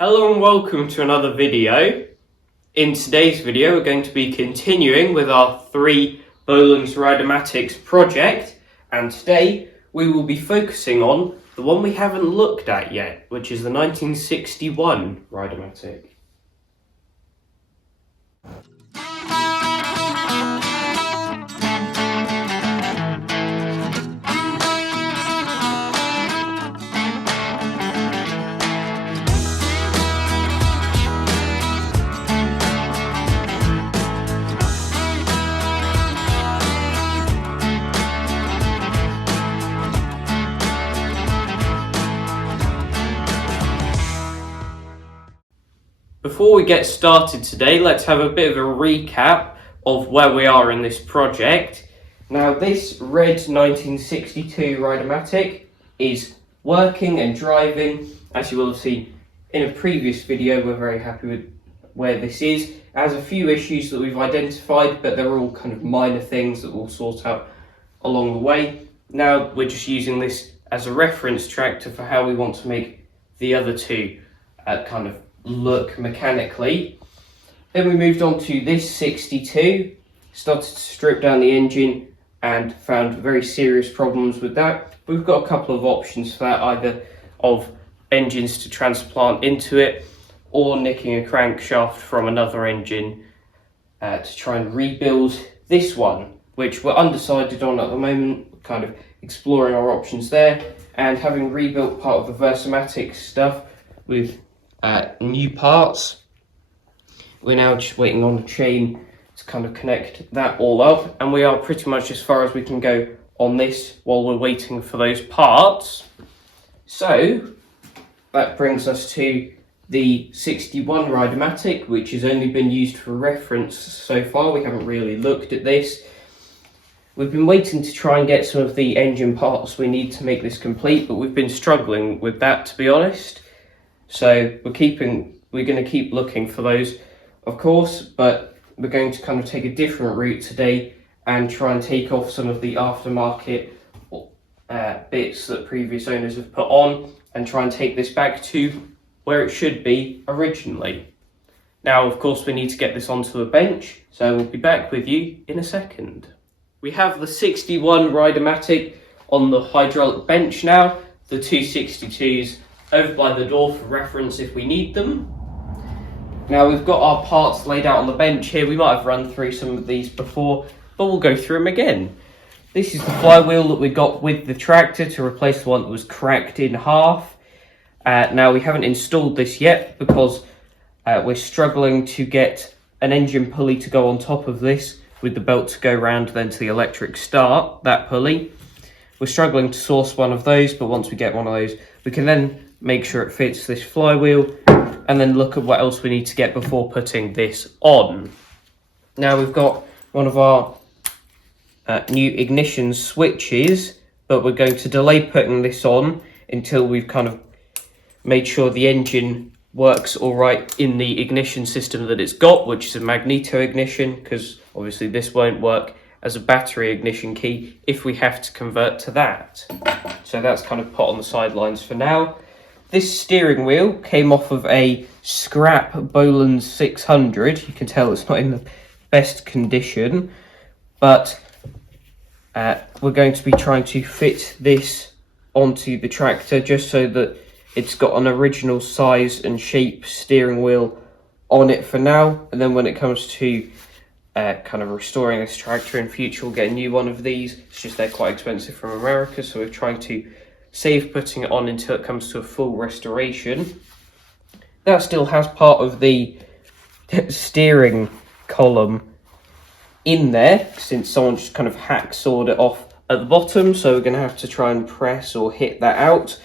Hello and welcome to another video. In today's video we're going to be continuing with our 3 Bolens Ride-a-matic project, and today we will be focusing on the one we haven't looked at yet, which is the 1961 Rideamatic. Before we get started today, let's have a bit of a recap of where we are in this project. Now, this red 1962 Rideamatic is working and driving. As you will have seen in a previous video, we're very happy with where this is. It has a few issues that we've identified, but they're all kind of minor things that we'll sort out along the way. Now, we're just using this as a reference tractor for how we want to make the other two kind of look mechanically. Then we moved on to this 62, started to strip down the engine and found very serious problems with that. We've got a couple of options for that, either of engines to transplant into it or nicking a crankshaft from another engine to try and rebuild this one, which we're undecided on at the moment, kind of exploring our options there. And having rebuilt part of the Rideamatic stuff with new parts, we're now just waiting on the chain to kind of connect that all up, and we are pretty much as far as we can go on this while we're waiting for those parts. So that brings us to the 61 Rideamatic, which has only been used for reference so far. We haven't really looked at this. We've been waiting to try and get some of the engine parts we need to make this complete, but we've been struggling with that, to be honest. So we're going to keep looking for those, of course, but we're going to kind of take a different route today and try and take off some of the aftermarket bits that previous owners have put on and try and take this back to where it should be originally. Now, of course, we need to get this onto a bench, so we'll be back with you in a second. We have the 61 Rideamatic on the hydraulic bench now, the 262s over by the door for reference if we need them. Now, we've got our parts laid out on the bench here. We might have run through some of these before, but we'll go through them again. This is the flywheel that we got with the tractor to replace the one that was cracked in half. Now, we haven't installed this yet because we're struggling to get an engine pulley to go on top of this with the belt to go round then to the electric start, that pulley. We're struggling to source one of those, but once we get one of those, we can then make sure it fits this flywheel and then look at what else we need to get before putting this on. Now, we've got one of our new ignition switches, but we're going to delay putting this on until we've kind of made sure the engine works all right in the ignition system that it's got, which is a magneto ignition, because obviously this won't work as a battery ignition key if we have to convert to that. So that's kind of put on the sidelines for now. This steering wheel came off of a scrap Bolens 600. You can tell it's not in the best condition, but we're going to be trying to fit this onto the tractor just so that it's got an original size and shape steering wheel on it for now. And then when it comes to kind of restoring this tractor in future, we'll get a new one of these. It's just they're quite expensive from America, so we're trying to save putting it on until it comes to a full restoration. That still has part of the steering column in there since someone just kind of hacksawed it off at the bottom, so we're going to have to try and press or hit that out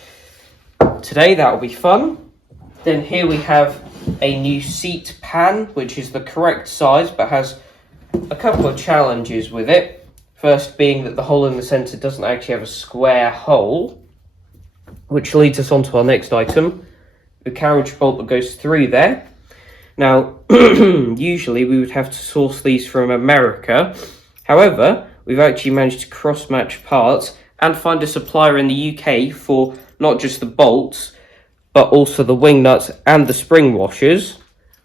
today. That'll be fun. Then here we have a new seat pan, which is the correct size but has a couple of challenges with it. First being that the hole in the center doesn't actually have a square hole, which leads us on to our next item, the carriage bolt that goes through there. Now, usually we would have to source these from America. However, we've actually managed to cross-match parts and find a supplier in the UK for not just the bolts, but also the wing nuts and the spring washers,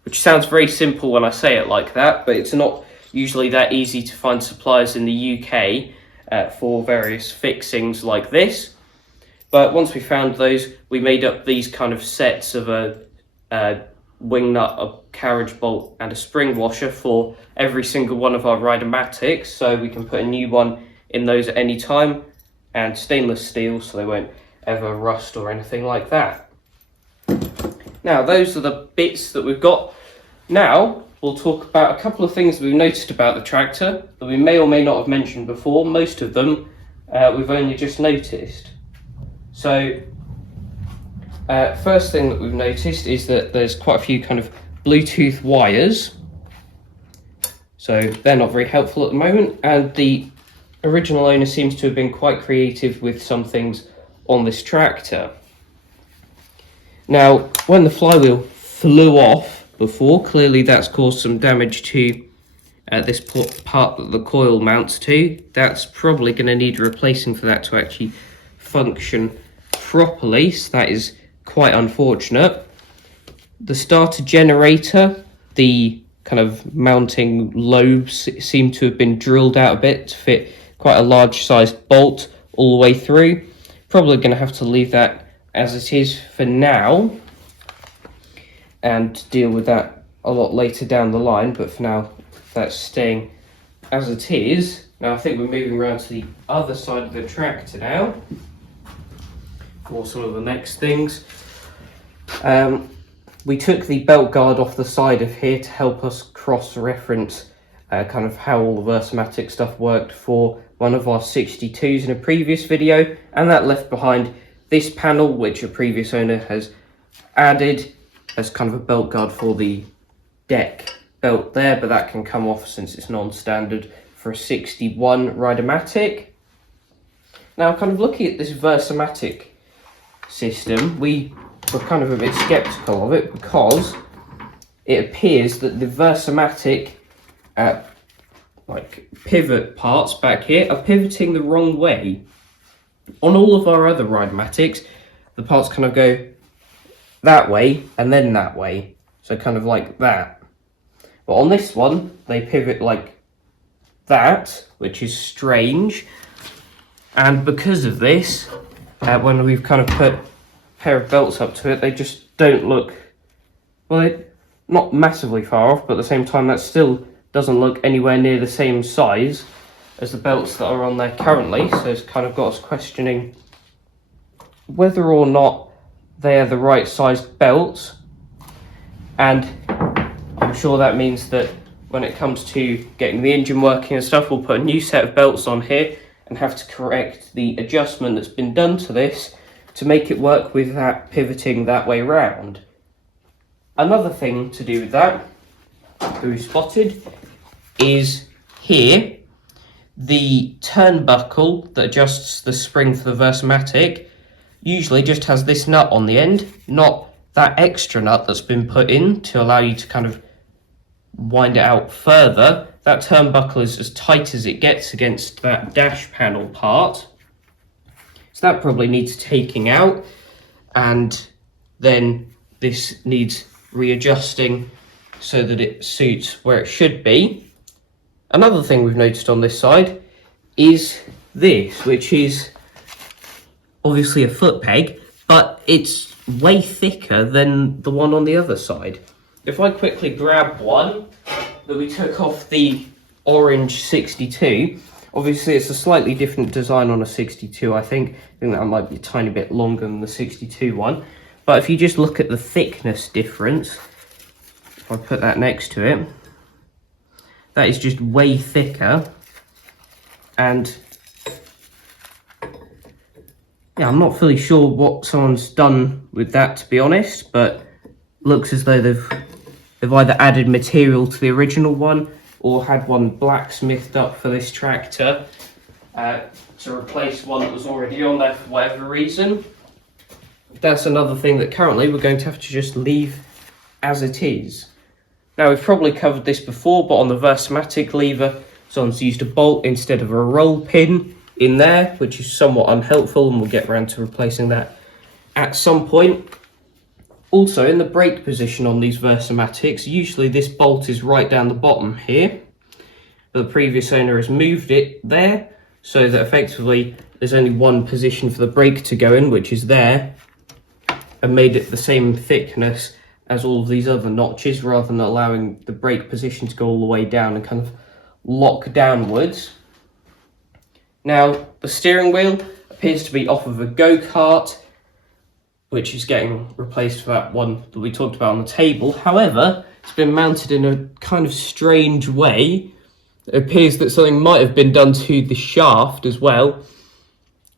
which sounds very simple when I say it like that, but it's not usually that easy to find suppliers in the UK for various fixings like this. But once we found those, we made up these kind of sets of a wing nut, a carriage bolt and a spring washer for every single one of our Rideamatics, so we can put a new one in those at any time, and stainless steel so they won't ever rust or anything like that. Now those are the bits that we've got. Now we'll talk about a couple of things we've noticed about the tractor that we may or may not have mentioned before. Most of them we've only just noticed. So first thing that we've noticed is that there's quite a few kind of Bluetooth wires, so they're not very helpful at the moment, and the original owner seems to have been quite creative with some things on this tractor. Now when the flywheel flew off before, clearly that's caused some damage to this part that the coil mounts to. That's probably going to need replacing for that to actually function properly, so that is quite unfortunate. The starter generator, the kind of mounting lobes seem to have been drilled out a bit to fit quite a large sized bolt all the way through. Probably going to have to leave that as it is for now and deal with that a lot later down the line, but for now that's staying as it is. Now I think we're moving around to the other side of the tractor now for some of the next things. We took the belt guard off the side of here to help us cross-reference kind of how all the Rideamatic stuff worked for one of our 62s in a previous video, and that left behind this panel which a previous owner has added as kind of a belt guard for the deck belt there, but that can come off since it's non-standard for a 61 Rideamatic. Now kind of looking at this Rideamatic system, we were kind of a bit skeptical of it because it appears that the Rideamatic like pivot parts back here are pivoting the wrong way. On all of our other Rideamatics, the parts kind of go that way and then that way, so kind of like that. But on this one, they pivot like that, which is strange. And because of this, when we've kind of put pair of belts up to it, they just don't look, well, they're not massively far off, but at the same time that still doesn't look anywhere near the same size as the belts that are on there currently, so it's kind of got us questioning whether or not they are the right size belts. And I'm sure that means that when it comes to getting the engine working and stuff, we'll put a new set of belts on here and have to correct the adjustment that's been done to this to make it work with that pivoting that way round. Another thing to do with that we spotted is here, the turnbuckle that adjusts the spring for the Rideamatic usually just has this nut on the end, not that extra nut that's been put in to allow you to kind of wind it out further. That turnbuckle is as tight as it gets against that dash panel part. So that probably needs taking out, and then this needs readjusting so that it suits where it should be. Another thing we've noticed on this side is this, which is obviously a foot peg, but it's way thicker than the one on the other side. If I quickly grab one that we took off the orange 62, obviously it's a slightly different design on a 62, I think that might be a tiny bit longer than the 62 one, but if you just look at the thickness difference, if I put that next to it, that is just way thicker. And yeah, I'm not fully sure what someone's done with that, to be honest, but looks as though they've either added material to the original one or had one blacksmithed up for this tractor to replace one that was already on there for whatever reason. That's another thing that currently we're going to have to just leave as it is. Now, we've probably covered this before, but on the Rideamatic lever, someone's used a bolt instead of a roll pin in there, which is somewhat unhelpful, and we'll get around to replacing that at some point. Also, in the brake position on these Versamatics, usually this bolt is right down the bottom here, but the previous owner has moved it there, so that effectively there's only one position for the brake to go in, which is there, and made it the same thickness as all of these other notches, rather than allowing the brake position to go all the way down and kind of lock downwards. Now, the steering wheel appears to be off of a go-kart, which is getting replaced for that one that we talked about on the table. However, it's been mounted in a kind of strange way. It appears that something might have been done to the shaft as well.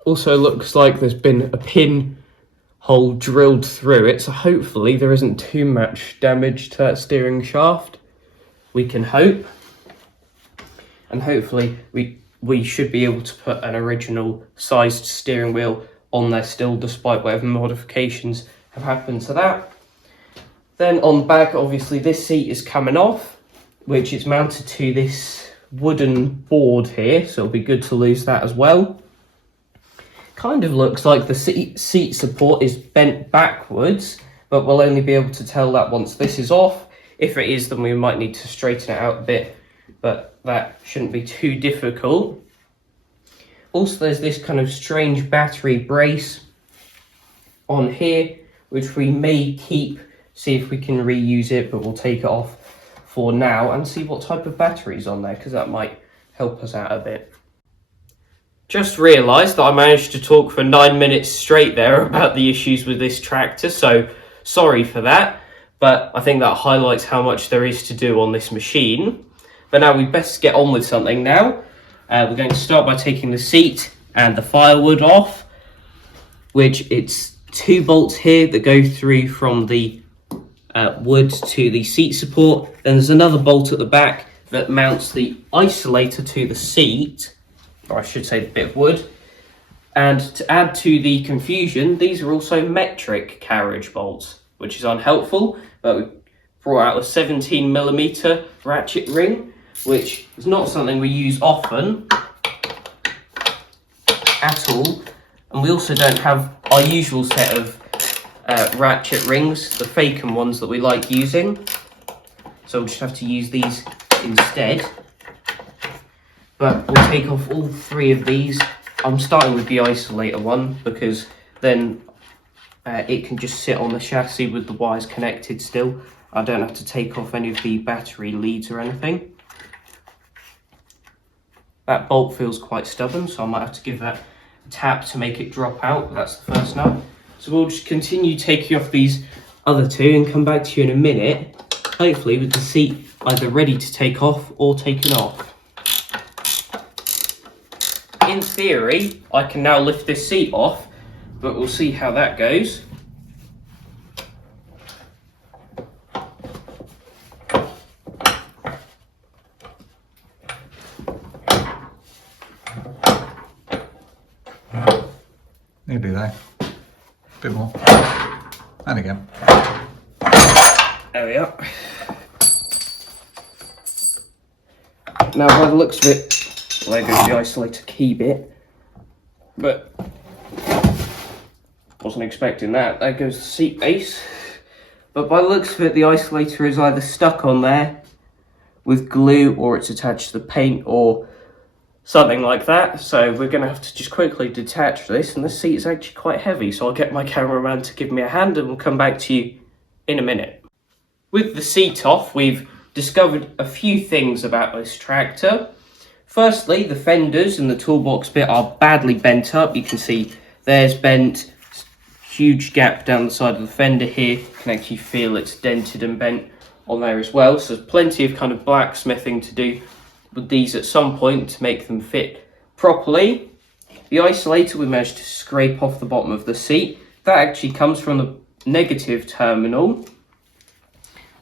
Also looks like there's been a pin hole drilled through it, so hopefully there isn't too much damage to that steering shaft. We can hope. And hopefully we should be able to put an original sized steering wheel on there still, despite whatever modifications have happened to that. Then on the back, obviously this seat is coming off, which is mounted to this wooden board here, so it'll be good to lose that as well. Kind of looks like the seat support is bent backwards, but we'll only be able to tell that once this is off. If it is, then we might need to straighten it out a bit, but that shouldn't be too difficult. Also, there's this kind of strange battery brace on here, which we may keep, see if we can reuse it, but we'll take it off for now and see what type of battery's on there, because that might help us out a bit. Just realised that I managed to talk for 9 minutes straight there about the issues with this tractor, so sorry for that, but I think that highlights how much there is to do on this machine. But now we best get on with something now. We're going to start by taking the seat and the firewood off, which it's 2 bolts here that go through from the wood to the seat support. Then there's another bolt at the back that mounts the isolator to the seat, or I should say the bit of wood. And to add to the confusion, these are also metric carriage bolts, which is unhelpful, but we brought out a 17mm ratchet ring, which is not something we use often at all. And we also don't have our usual set of ratchet rings, the Faken ones that we like using. So we'll just have to use these instead. But we'll take off all 3 of these. I'm starting with the isolator one because then it can just sit on the chassis with the wires connected still. I don't have to take off any of the battery leads or anything. That bolt feels quite stubborn, so I might have to give that a tap to make it drop out, but that's the first nut. So we'll just continue taking off these other 2 and come back to you in a minute, hopefully with the seat either ready to take off or taken off. In theory, I can now lift this seat off, but we'll see how that goes. Nearly there. Bit more. And again. There we are. Now, by the looks of it, well, there goes the isolator key bit, but wasn't expecting that. There goes the seat base. But by the looks of it, the isolator is either stuck on there with glue, or it's attached to the paint, or something like that. So we're going to have to just quickly detach this, and the seat is actually quite heavy, so I'll get my cameraman to give me a hand and we'll come back to you in a minute. With the seat off, we've discovered a few things about this tractor. Firstly, the fenders and the toolbox bit are badly bent up. You can see there's bent, huge gap down the side of the fender here. You can actually feel it's dented and bent on there as well, so there's plenty of kind of blacksmithing to do with these at some point to make them fit properly. The isolator we managed to scrape off the bottom of the seat. That actually comes from the negative terminal.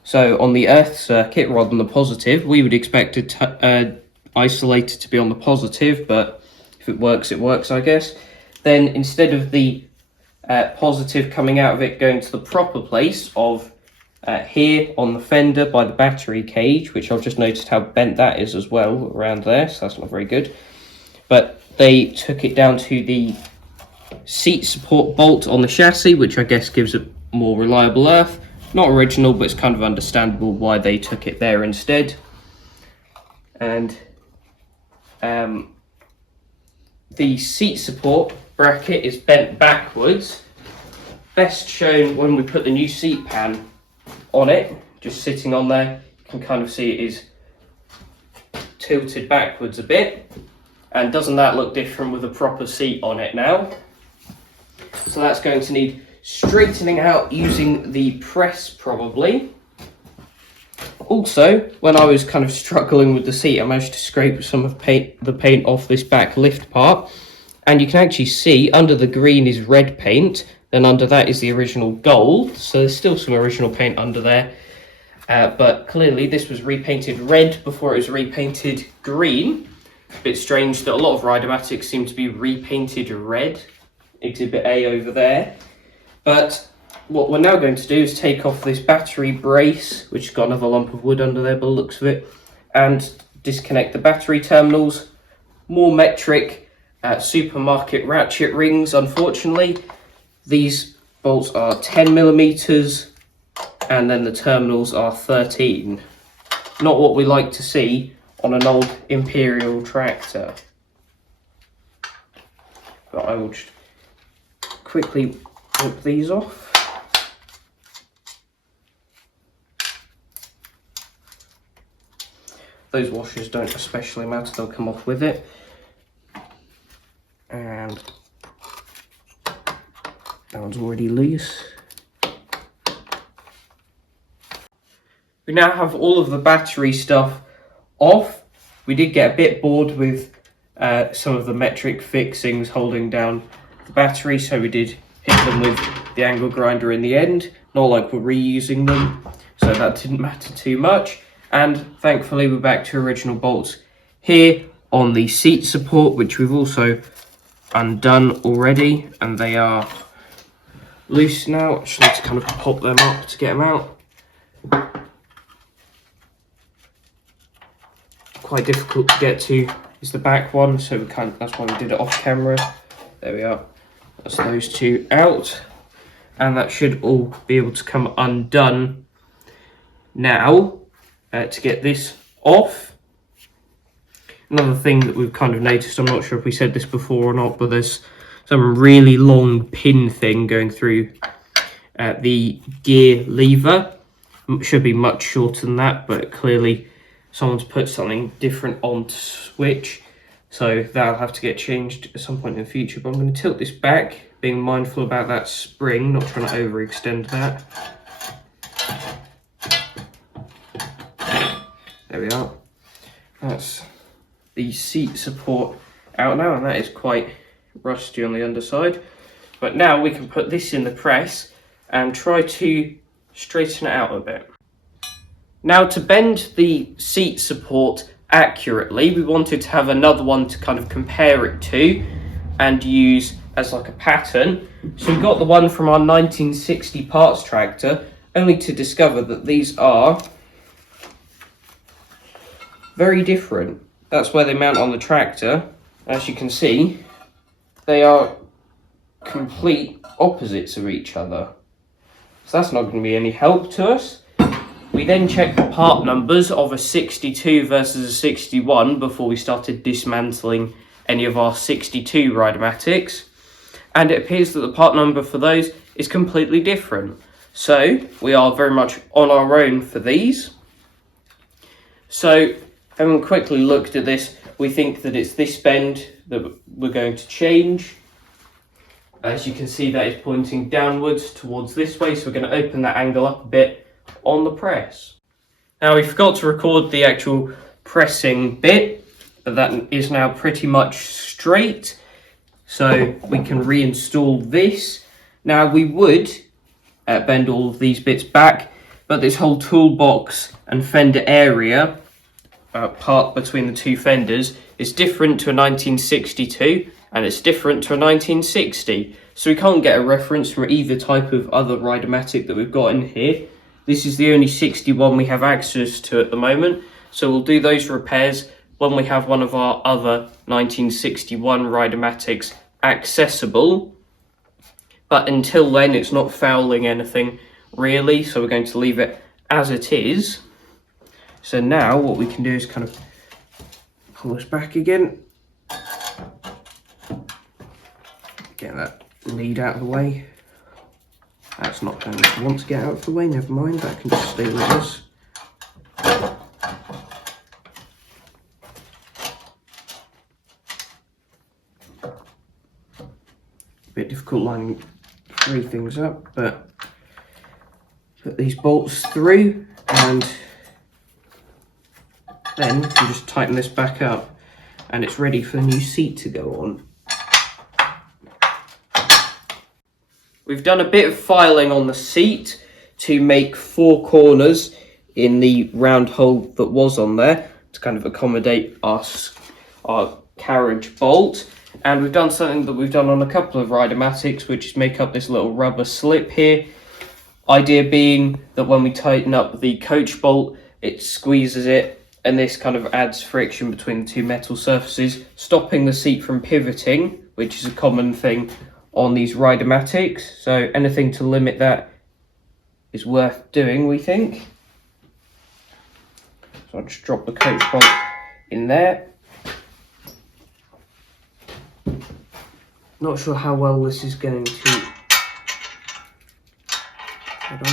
So on the earth circuit rather than the positive, we would expect a isolator to be on the positive, but if it works, I guess. Then instead of the positive coming out of it going to the proper place of here on the fender by the battery cage, which I've just noticed how bent that is as well around there, so that's not very good. But they took it down to the seat support bolt on the chassis, which I guess gives more reliable earth. Not original, but it's kind of understandable why they took it there instead. And the seat support bracket is bent backwards. Best shown when we put the new seat pan on it, just sitting on there. You can kind of see it is tilted backwards a bit. And doesn't that look different with a proper seat on it now? So that's going to need straightening out using the press probably. Also, when I was kind of struggling with the seat, I managed to scrape some of the paint off this back lift part. And you can actually see under the green is red paint, then under that is the original gold. So there's still some original paint under there. But clearly this was repainted red before it was repainted green. A bit strange that a lot of Rideamatics seem to be repainted red. Exhibit A over there. But what we're now going to do is take off this battery brace, which has got another lump of wood under there by the looks of it, and disconnect the battery terminals. More metric supermarket ratchet rings, unfortunately. These bolts are 10mm, and then the terminals are 13. Not what we like to see on an old Imperial tractor. But I will just quickly rip these off. Those washers don't especially matter, they'll come off with it. And that one's already loose. We now have all of the battery stuff off. We did get a bit bored with some of the metric fixings holding down the battery, so we did hit them with the angle grinder in the end. Not like we're reusing them, so that didn't matter too much. And thankfully we're back to original bolts here on the seat support, which we've also undone already, and they are loose now. I just need to kind of pop them up to get them out. Quite difficult to get to is the back one, so that's why we did it off camera. There we are. That's those two out, and that should all be able to come undone now. To get this off. Another thing that we've kind of noticed, I'm not sure if we said this before or not, but there's some really long pin thing going through the gear lever. It should be much shorter than that, but clearly someone's put something different on to switch, so that'll have to get changed at some point in the future. But I'm going to tilt this back, being mindful about that spring, not trying to overextend that. There we are. That's the seat support out now, and that is quite rusty on the underside. But now we can put this in the press and try to straighten it out a bit. Now, to bend the seat support accurately, we wanted to have another one to kind of compare it to and use as like a pattern. So we got the one from our 1960 parts tractor, only to discover that these are very different. That's where they mount on the tractor. As you can see, they are complete opposites of each other. So that's not going to be any help to us. We then checked the part numbers of a 62 versus a 61 before we started dismantling any of our 62 Rideamatics. And it appears that the part number for those is completely different. So we are very much on our own for these. So having quickly looked at this, we think that it's this bend that we're going to change. As you can see, that is pointing downwards towards this way, so we're going to open that angle up a bit on the press. Now, we forgot to record the actual pressing bit, but that is now pretty much straight, so we can reinstall this. Now, we would bend all of these bits back, but this whole toolbox and fender area part between the two fenders is different to a 1962 and it's different to a 1960, so we can't get a reference from either type of other Rideamatic that we've got in here. This is the only 61 we have access to at the moment, so we'll do those repairs when we have one of our other 1961 Rideamatics accessible. But until then, it's not fouling anything really, so we're going to leave it as it is. So now what we can do is kind of pull this back again. Get that lead out of the way. That's not going to want to get out of the way, never mind, that can just stay with us. A bit difficult lining 3 things up, but put these bolts through and then you can just tighten this back up and it's ready for the new seat to go on. We've done a bit of filing on the seat to make 4 corners in the round hole that was on there to kind of accommodate our carriage bolt. And we've done something that we've done on a couple of Rideamatics, which is make up this little rubber slip here. Idea being that when we tighten up the coach bolt, it squeezes it, and this kind of adds friction between the 2 metal surfaces, stopping the seat from pivoting, which is a common thing on these Rideamatics. So anything to limit that is worth doing, we think. So I'll just drop the coach bolt in there. Not sure how well this is going to head on.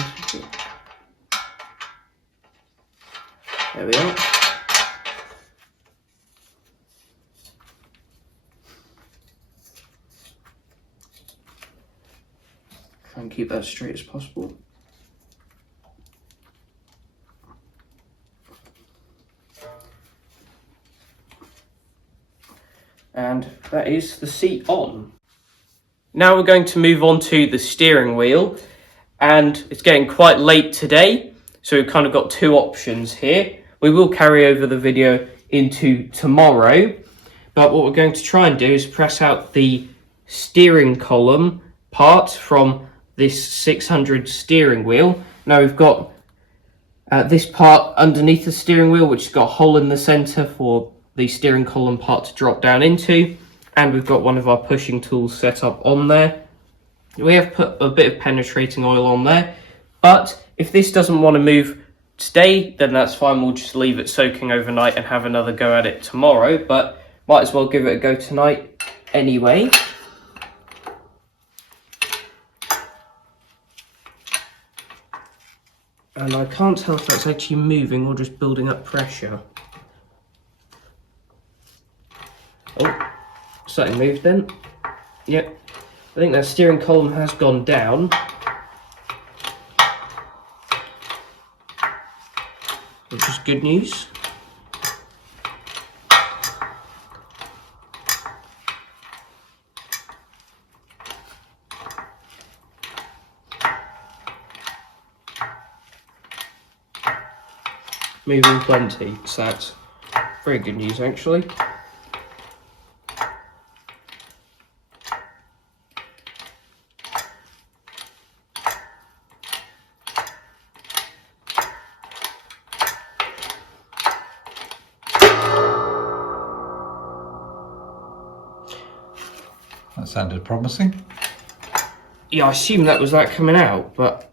There we are. Try and keep that straight as possible. And that is the seat on. Now we're going to move on to the steering wheel, and it's getting quite late today, so we've kind of got 2 options here. We will carry over the video into tomorrow, but what we're going to try and do is press out the steering column part from this 600 steering wheel. Now we've got this part underneath the steering wheel, which has got a hole in the centre for the steering column part to drop down into, and we've got one of our pushing tools set up on there. We have put a bit of penetrating oil on there, but if this doesn't want to move today, then that's fine. We'll just leave it soaking overnight and have another go at it tomorrow, but might as well give it a go tonight anyway. And I can't tell if that's actually moving or just building up pressure. Oh, something moved then. Yep, I think that steering column has gone down. Which is good news. Moving plenty, so that's very good news actually. That sounded promising. Yeah, I assume that was that coming out, but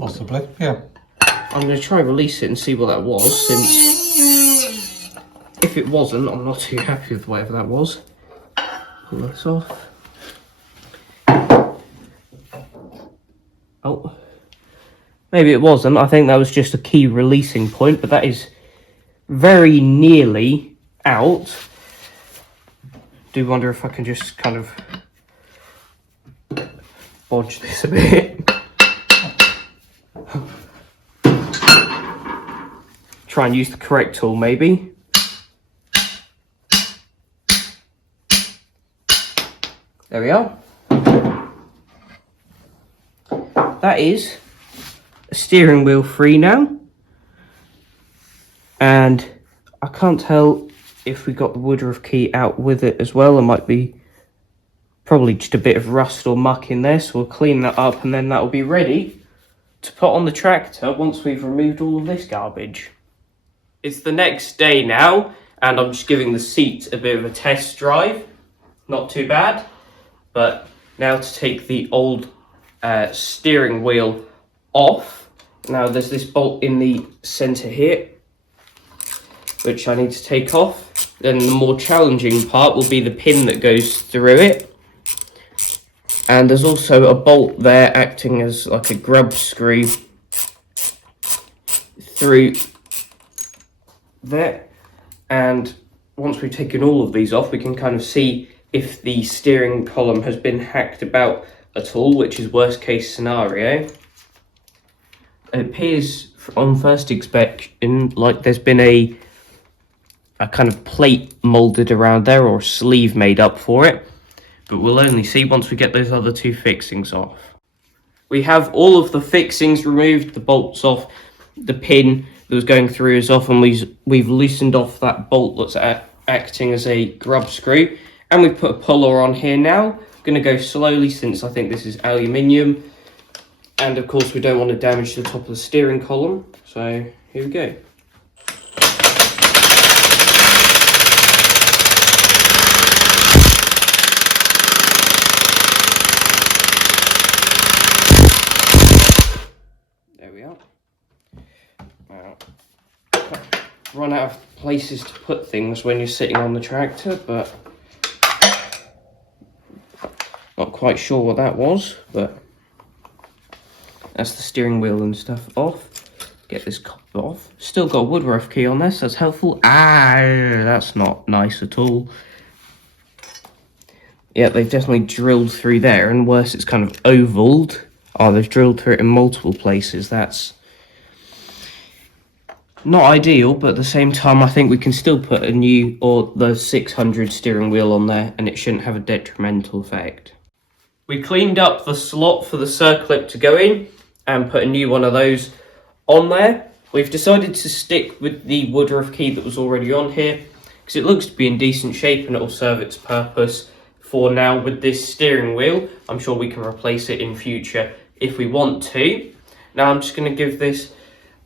Possibly, yeah. I'm going to try and release it and see what that was, since if it wasn't, I'm not too happy with whatever that was. Pull this off. Oh, maybe it wasn't. I think that was just a key releasing point, but that is very nearly out. Do wonder if I can just kind of bodge this a bit. Try and use the correct tool, maybe. There we are. That is a steering wheel free now. And I can't tell if we got the Woodruff key out with it as well. There might be probably just a bit of rust or muck in there, so we'll clean that up and then that will be ready to put on the tractor once we've removed all of this garbage. It's the next day now, and I'm just giving the seat a bit of a test drive. Not too bad, but now to take the old steering wheel off. Now there's this bolt in the centre here, which I need to take off. Then the more challenging part will be the pin that goes through it. And there's also a bolt there acting as like a grub screw through there. And once we've taken all of these off, we can kind of see if the steering column has been hacked about at all, which is worst case scenario. It appears on first inspection like there's been a kind of plate moulded around there, or a sleeve made up for it, but we'll only see once we get those other two fixings off. We have all of the fixings removed, the bolts off, the pin that was going through is off, and we've loosened off that bolt that's acting as a grub screw, and we've put a puller on here now. I'm going to go slowly since I think this is aluminium, and of course we don't want to damage the top of the steering column, so here we go. There we are. Now, run out of places to put things when you're sitting on the tractor, but not quite sure what that was, but that's the steering wheel and stuff off. Get this cover off. Still got a Woodruff key on this, that's helpful. That's not nice at all. Yeah, they've definitely drilled through there, and worse, it's kind of ovaled. Oh, they've drilled through it in multiple places. That's not ideal, but at the same time, I think we can still put a new, or the 600 steering wheel on there, and it shouldn't have a detrimental effect. We cleaned up the slot for the circlip to go in, and put a new one of those on there. We've decided to stick with the Woodruff key that was already on here, because it looks to be in decent shape, and it will serve its purpose for now with this steering wheel. I'm sure we can replace it in future if we want to. Now I'm just going to give this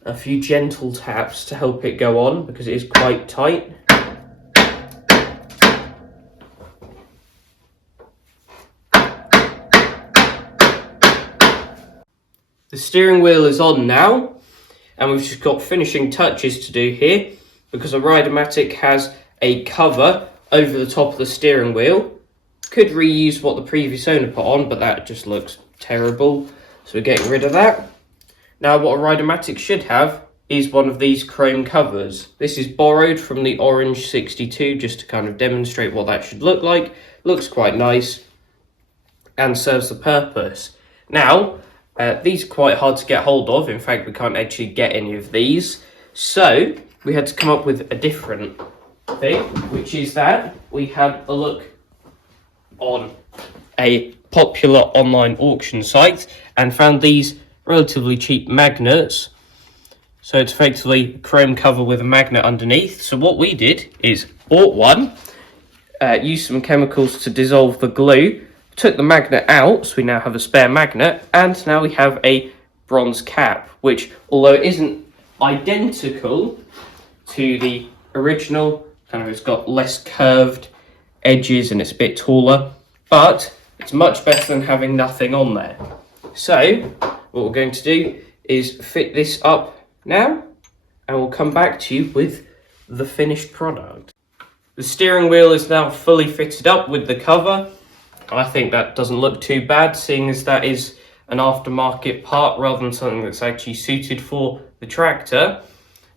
a few gentle taps to help it go on, because it is quite tight. The steering wheel is on now, and we've just got finishing touches to do here, because a Rideamatic has a cover over the top of the steering wheel. Could reuse what the previous owner put on, but that just looks terrible, so we're getting rid of that. Now what a Rideamatic should have is one of these chrome covers. This is borrowed from the Orange 62, just to kind of demonstrate what that should look like. Looks quite nice and serves the purpose. Now, these are quite hard to get hold of. In fact, we can't actually get any of these. So we had to come up with a different thing, which is that we had a look on a popular online auction site and found these relatively cheap magnets. So it's effectively a chrome cover with a magnet underneath. So what we did is bought one, used some chemicals to dissolve the glue, took the magnet out, so we now have a spare magnet, and now we have a bronze cap, which, although it isn't identical to the original, kind of it's got less curved edges and it's a bit taller, but it's much better than having nothing on there. So what we're going to do is fit this up now, and we'll come back to you with the finished product. The steering wheel is now fully fitted up with the cover. I think that doesn't look too bad, seeing as that is an aftermarket part rather than something that's actually suited for the tractor.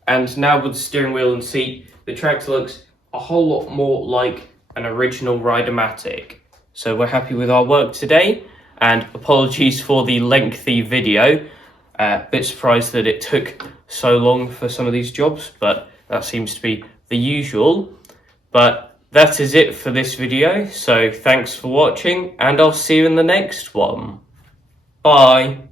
And now with the steering wheel and seat, the tractor looks a whole lot more like an original Rideamatic. So we're happy with our work today, and apologies for the lengthy video. A bit surprised that it took so long for some of these jobs, but that seems to be the usual. But that is it for this video, so thanks for watching, and I'll see you in the next one. Bye.